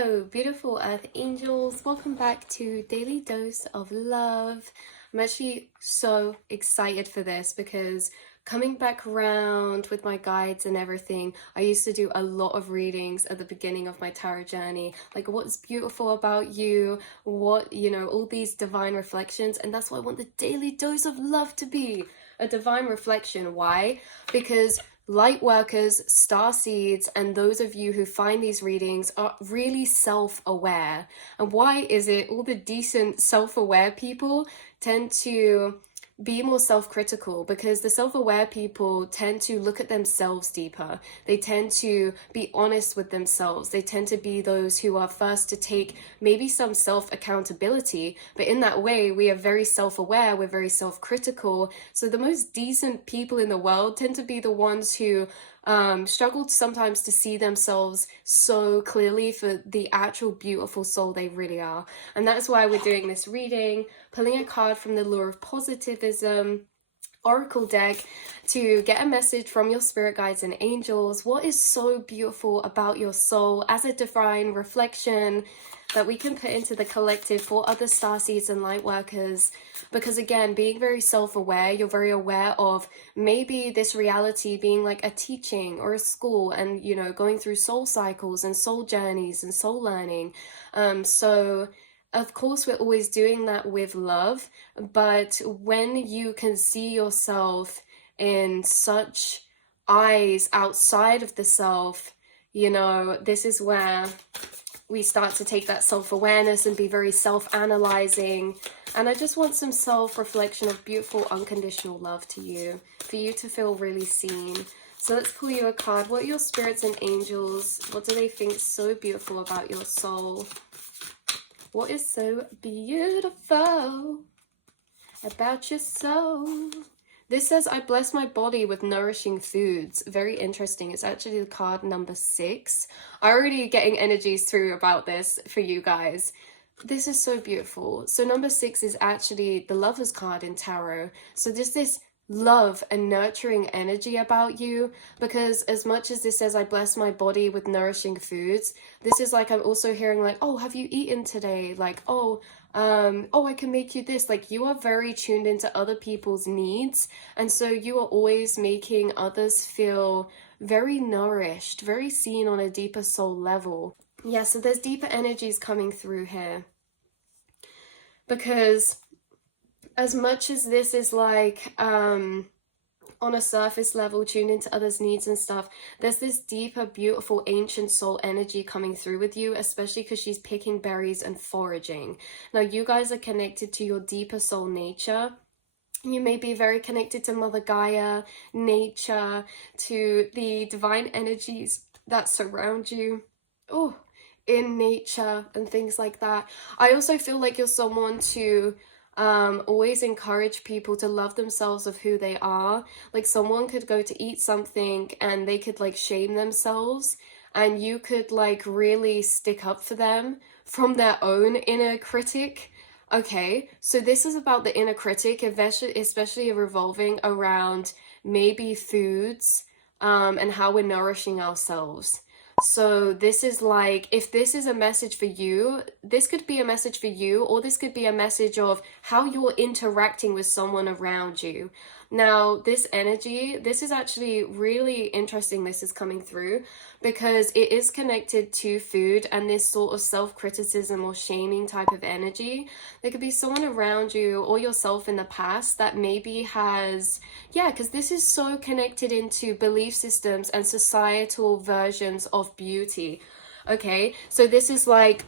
Oh, beautiful Earth Angels, welcome back to Daily Dose of Love. I'm actually so excited for this because coming back around with my guides and everything, I used to do a lot of readings at the beginning of my tarot journey, like what's beautiful about you, all these divine reflections, and that's what I want the Daily Dose of Love to be, a divine reflection. Why? Because light workers, star seeds, and those of you who find these readings are really self-aware. And why is it all the decent self-aware people tend to be more self-critical? Because the self-aware people tend to look at themselves deeper. They tend to be honest with themselves. They tend to be those who are first to take maybe some self-accountability, but in that way we are very self-aware, we're very self-critical. So the most decent people in the world tend to be the ones who struggle sometimes to see themselves so clearly for the actual beautiful soul they really are. And that's why we're doing this reading, pulling a card from the Law of Positivism Oracle deck to get a message from your spirit guides and angels. What is so beautiful about your soul as a divine reflection that we can put into the collective for other starseeds and light workers? Because again, being very self-aware, you're very aware of maybe this reality being like a teaching or a school, and going through soul cycles and soul journeys and soul learning. So of course, we're always doing that with love, but when you can see yourself in such eyes outside of the self, this is where we start to take that self-awareness and be very self-analyzing. And I just want some self-reflection of beautiful, unconditional love to you, for you to feel really seen. So let's pull you a card. What are your spirits and angels? What do they think is so beautiful about your soul? What is so beautiful about your soul? This says, I bless my body with nourishing foods. Very interesting. It's actually the card number 6. I'm already getting energies through about this for you guys. This is so beautiful. So number 6 is actually the Lover's card in tarot. So there's this love and nurturing energy about you, because as much as this says I bless my body with nourishing foods, this is like I'm also hearing like, oh, have you eaten today? Like, oh, I can make you this. Like, you are very tuned into other people's needs, and so you are always making others feel very nourished, very seen on a deeper soul level. Yeah, so there's deeper energies coming through here, because as much as this is like on a surface level, tuned into others' needs and stuff, there's this deeper, beautiful, ancient soul energy coming through with you, especially because she's picking berries and foraging. Now, you guys are connected to your deeper soul nature. You may be very connected to Mother Gaia, nature, to the divine energies that surround you. Oh, in nature and things like that. I also feel like you're someone to always encourage people to love themselves of who they are. Like, someone could go to eat something and they could like shame themselves, and you could like really stick up for them from their own inner critic. Okay, so this is about the inner critic, especially revolving around maybe foods and how we're nourishing ourselves. So this is like, if this is a message for you, this could be a message for you, or this could be a message of how you're interacting with someone around you. Now, this energy, this is actually really interesting. This is coming through because it is connected to food and this sort of self-criticism or shaming type of energy. There could be someone around you or yourself in the past that maybe has, yeah, because this is so connected into belief systems and societal versions of beauty. Okay, so this is like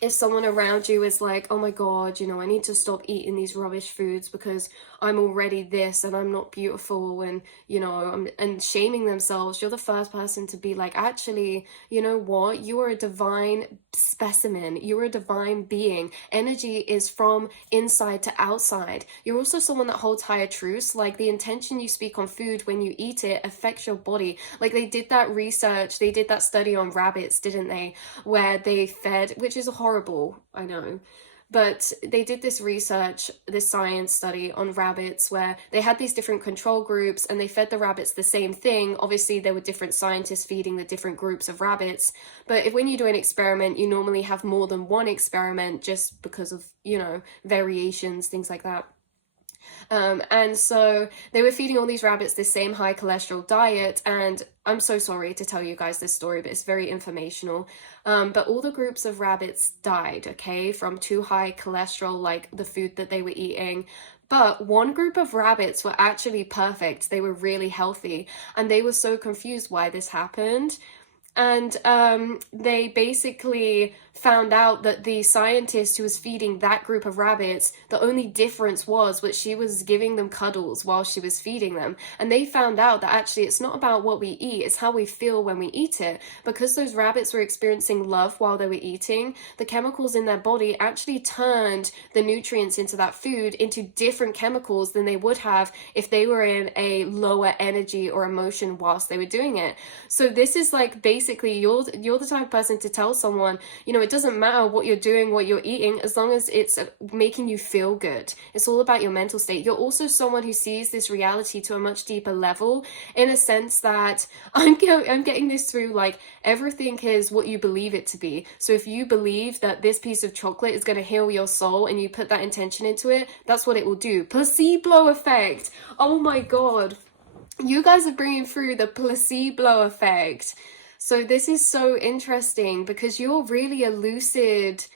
if someone around you is like, oh my god, I need to stop eating these rubbish foods because I'm already this and I'm not beautiful, and and shaming themselves, you're the first person to be like, actually, you know what, you are a divine specimen, you're a divine being. Energy is from inside to outside. You're also someone that holds higher truths. Like, the intention you speak on food when you eat it affects your body. Like, they did that research, they did that study on rabbits, didn't they, where they fed, which is horrible, I know, but they did this research, this science study on rabbits where they had these different control groups and they fed the rabbits the same thing. Obviously, there were different scientists feeding the different groups of rabbits, but when you do an experiment, you normally have more than one experiment just because of, you know, variations, things like that. And so they were feeding all these rabbits this same high cholesterol diet, and I'm so sorry to tell you guys this story, but it's very informational. But all the groups of rabbits died, okay, from too high cholesterol, like the food that they were eating. But one group of rabbits were actually perfect. They were really healthy, and they were so confused why this happened. And they basically found out that the scientist who was feeding that group of rabbits, the only difference was that she was giving them cuddles while she was feeding them. And they found out that actually it's not about what we eat, it's how we feel when we eat it. Because those rabbits were experiencing love while they were eating, the chemicals in their body actually turned the nutrients into that food into different chemicals than they would have if they were in a lower energy or emotion whilst they were doing it. So this is like basically you're the type of person to tell someone, you know, it doesn't matter what you're doing, what you're eating, as long as it's making you feel good. It's all about your mental state. You're also someone who sees this reality to a much deeper level, in a sense that I'm getting this through, like, everything is what you believe it to be. So if you believe that this piece of chocolate is going to heal your soul and you put that intention into it, that's what it will do. Placebo effect. Oh my God. You guys are bringing through the placebo effect. So this is so interesting because you're really a lucid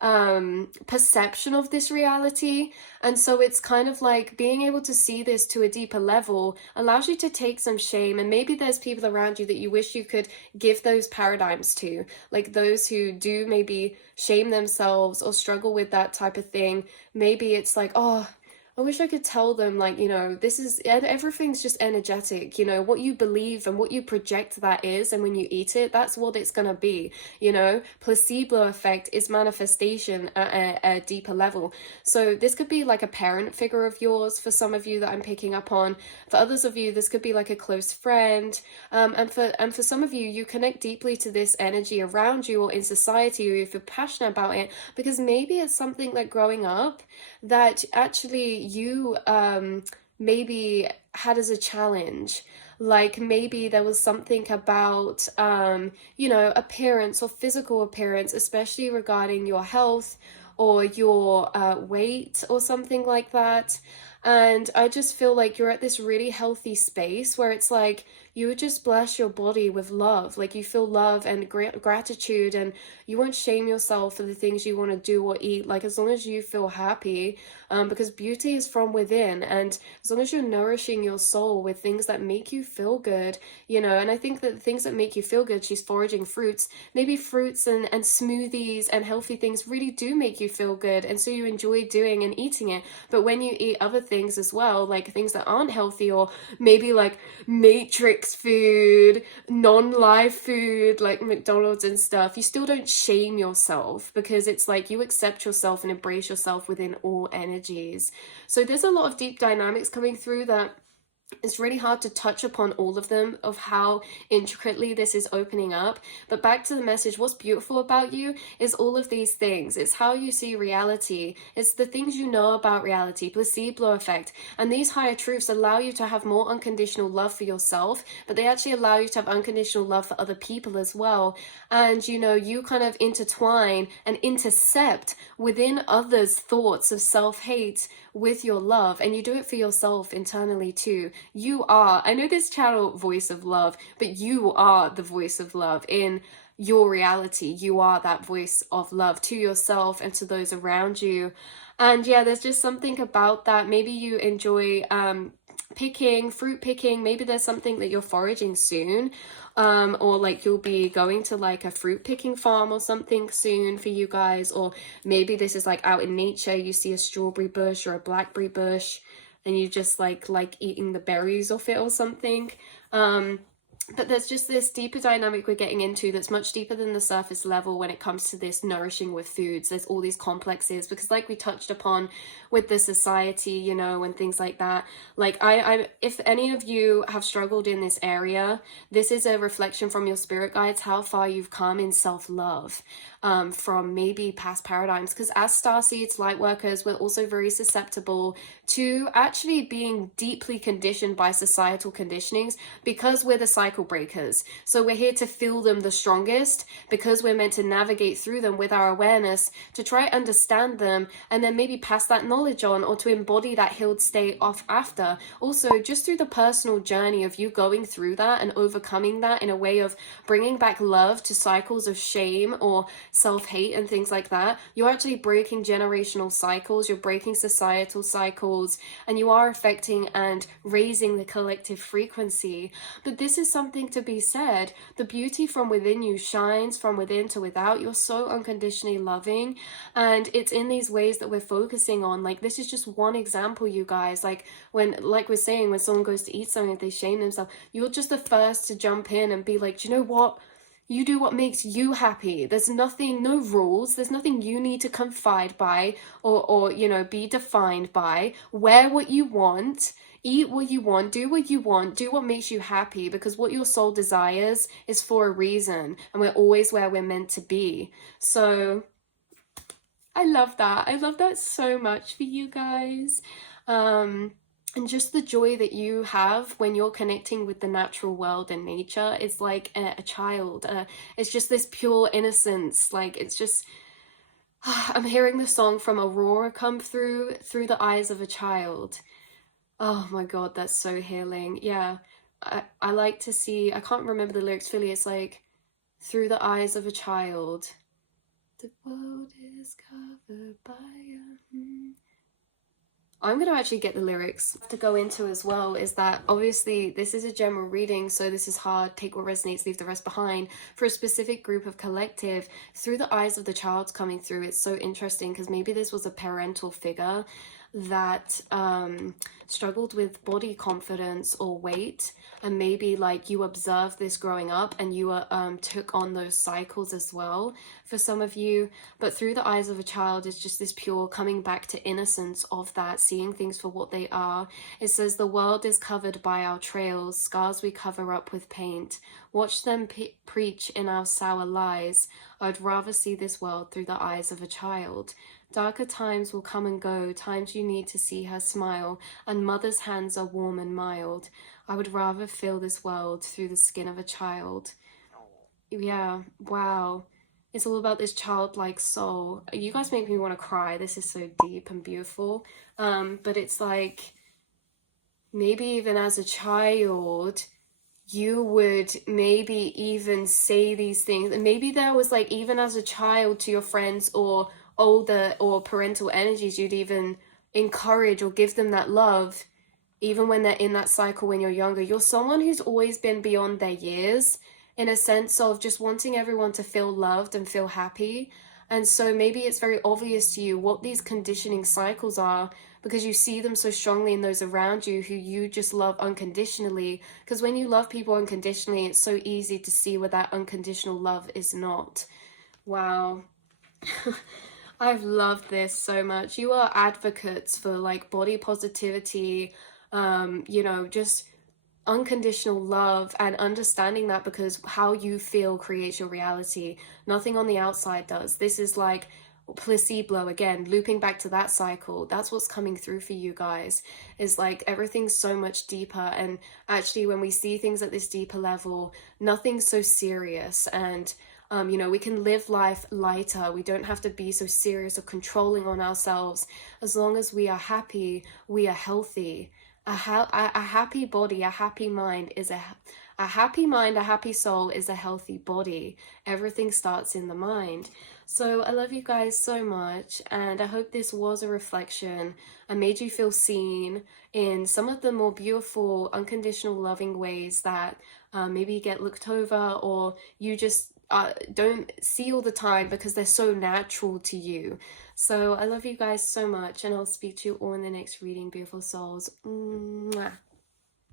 perception of this reality, and so it's kind of like being able to see this to a deeper level allows you to take some shame. And maybe there's people around you that you wish you could give those paradigms to, like those who do maybe shame themselves or struggle with that type of thing. Maybe it's like, oh, I wish I could tell them, like, you know, this is, everything's just energetic, you know, what you believe and what you project that is, and when you eat it, that's what it's gonna be, you know. Placebo effect is manifestation at a deeper level. So this could be like a parent figure of yours for some of you that I'm picking up on. For others of you, this could be like a close friend. And for some of you, you connect deeply to this energy around you or in society, or if you're passionate about it, because maybe it's something like growing up that actually you maybe had as a challenge. Like maybe there was something about you know, appearance or physical appearance, especially regarding your health or your weight or something like that. And I just feel like you're at this really healthy space where it's like you would just bless your body with love. Like you feel love and gratitude, and you won't shame yourself for the things you want to do or eat, like as long as you feel happy, because beauty is from within. And as long as you're nourishing your soul with things that make you feel good, you know. And I think that the things that make you feel good, she's foraging fruits, maybe fruits and smoothies and healthy things really do make you feel good, and so you enjoy doing and eating it. But when you eat other things as well, like things that aren't healthy, or maybe like matrix food, non-live food like McDonald's and stuff, you still don't shame yourself, because it's like you accept yourself and embrace yourself within all energies. So there's a lot of deep dynamics coming through that it's really hard to touch upon all of them, of how intricately this is opening up. But back to the message, what's beautiful about you is all of these things. It's how you see reality. It's the things you know about reality, placebo effect. And these higher truths allow you to have more unconditional love for yourself, but they actually allow you to have unconditional love for other people as well. And, you know, you kind of intertwine and intercept within others' thoughts of self-hate with your love, and you do it for yourself internally too. You are, I know this channel voice of love, but you are the voice of love in your reality. You are that voice of love to yourself and to those around you. And yeah, there's just something about that. Maybe you enjoy fruit picking. Maybe there's something that you're foraging soon, or like you'll be going to like a fruit picking farm or something soon for you guys. Or maybe this is like out in nature, you see a strawberry bush or a blackberry bush, and you just like eating the berries off it or something. But there's just this deeper dynamic we're getting into that's much deeper than the surface level when it comes to this nourishing with foods. There's all these complexes, because like we touched upon with the society, you know, and things like that. Like if any of you have struggled in this area, this is a reflection from your spirit guides, how far you've come in self-love, from maybe past paradigms. Because as starseeds, light workers, we're also very susceptible to actually being deeply conditioned by societal conditionings, because we're the cycle breakers. So we're here to feel them the strongest, because we're meant to navigate through them with our awareness to try understand them, and then maybe pass that knowledge on, or to embody that healed state off after. Also, just through the personal journey of you going through that and overcoming that in a way of bringing back love to cycles of shame or self-hate and things like that, you're actually breaking generational cycles, you're breaking societal cycles, and you are affecting and raising the collective frequency. But this is something to be said. The beauty from within you shines from within to without. You're so unconditionally loving, and it's in these ways that we're focusing on. Like, this is just one example, you guys. Like we're saying, when someone goes to eat something, if they shame themselves, you're just the first to jump in and be like, do you know what? You do what makes you happy. There's nothing, no rules. There's nothing you need to confide by, or you know, be defined by. Wear what you want, eat what you want, do what makes you happy, because what your soul desires is for a reason, and we're always where we're meant to be. So I love that. I love that so much for you guys. And just the joy that you have when you're connecting with the natural world and nature is like a child. It's just this pure innocence. Like, it's just, I'm hearing the song from Aurora come through the eyes of a child. Oh my God, that's so healing. Yeah, I like to see, I can't remember the lyrics fully. It's like, through the eyes of a child, the world is covered by a... I'm going to actually get the lyrics to go into as well. Is that obviously this is a general reading, so this is hard. Take what resonates, leave the rest behind. For a specific group of collective, through the eyes of the child's coming through, it's so interesting, because maybe this was a parental figure that struggled with body confidence or weight, and maybe like you observed this growing up and you took on those cycles as well for some of you. But through the eyes of a child is just this pure coming back to innocence of that, seeing things for what they are. It says, the world is covered by our trails, scars we cover up with paint. Watch them preach in our sour lies. I'd rather see this world through the eyes of a child. Darker times will come and go, times you need to see her smile, and mother's hands are warm and mild. I would rather feel this world through the skin of a child. Yeah, wow. It's all about this childlike soul. You guys make me want to cry. This is so deep and beautiful. But it's like, maybe even as a child, you would maybe even say these things. And maybe there was like, even as a child, to your friends or older or parental energies, you'd even encourage or give them that love, even when they're in that cycle when you're younger. You're someone who's always been beyond their years, in a sense of just wanting everyone to feel loved and feel happy. And so maybe it's very obvious to you what these conditioning cycles are, because you see them so strongly in those around you who you just love unconditionally. Because when you love people unconditionally, it's so easy to see where that unconditional love is not. Wow. I've loved this so much. You are advocates for like body positivity, you know, just unconditional love and understanding that, because how you feel creates your reality. Nothing on the outside does. This is like placebo again, looping back to that cycle. That's what's coming through for you guys, is like everything's so much deeper. And actually, when we see things at this deeper level, nothing's so serious. And you know, we can live life lighter. We don't have to be so serious or controlling on ourselves. As long as we are happy, we are healthy. A happy body, a happy mind is a happy mind, a happy soul is a healthy body. Everything starts in the mind. So I love you guys so much, and I hope this was a reflection and made you feel seen in some of the more beautiful, unconditional, loving ways that maybe get looked over, or you just don't see all the time because they're so natural to you. So I love you guys so much, and I'll speak to you all in the next reading, beautiful souls. Mwah.